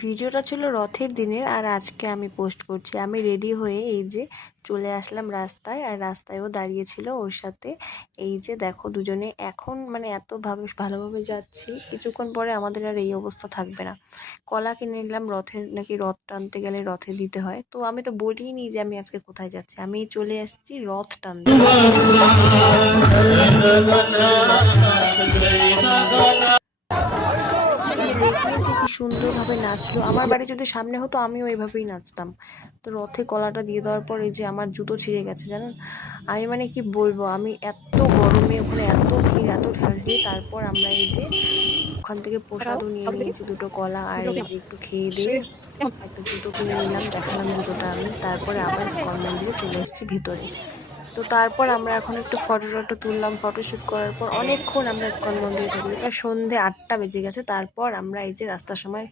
ভিডিওটা ছিল রথের দিনের, আর আজকে আমি পোস্ট করছি। আমি রেডি হয়ে এই যে চলে আসলাম রাস্তায়, আর রাস্তায়ও দাঁড়িয়েছিল ওর সাথে। এই যে দেখো দুজনে এখন মানে ভালোভাবে যাচ্ছি, কিছুক্ষণ পরে আমাদের আর এই অবস্থা থাকবে না। কলা কিনে নিলাম, রথের নাকি রথ টানতে গেলে রথে দিতে হয়, তো আমি তো বলিনি যে আমি আজকে কোথায় যাচ্ছি, আমি চলে আসছি রথ টানতে। দেখলে যে কি সুন্দরভাবে নাচলো। আমার বাড়ি যদি সামনে হতো আমিও এইভাবেই নাচতাম। তো রথে কলাটা দিয়ে দেওয়ার পর এই যে আমার জুতো ছিঁড়ে গেছে জানেন। আমি মানে কি বলবো, আমি এত গরমে ওখানে এত ভিড় এত ঠেলাঠেলি, তারপর আমরা এই যে ওখান থেকে প্রসাদও নিয়ে নিয়েছি, দুটো কলা, আর এই যে একটু খেয়ে দিয়ে একটা জুতো কিনে নিলাম, দেখালাম জুতোটা আমি। তারপরে আবার ইস্কন মন্দিরে চলে এসেছি ভিতরে। তো তারপর আমরা এখন একটু ফটো টটো তুললাম, ফটোশ্যুট করার পর অনেকক্ষণ আমরা ইস্কন মন্দিরে থাকি, প্রায় সন্ধে 8টা বেজে গেছে। তারপর আমরা এই যে রাস্তার সময়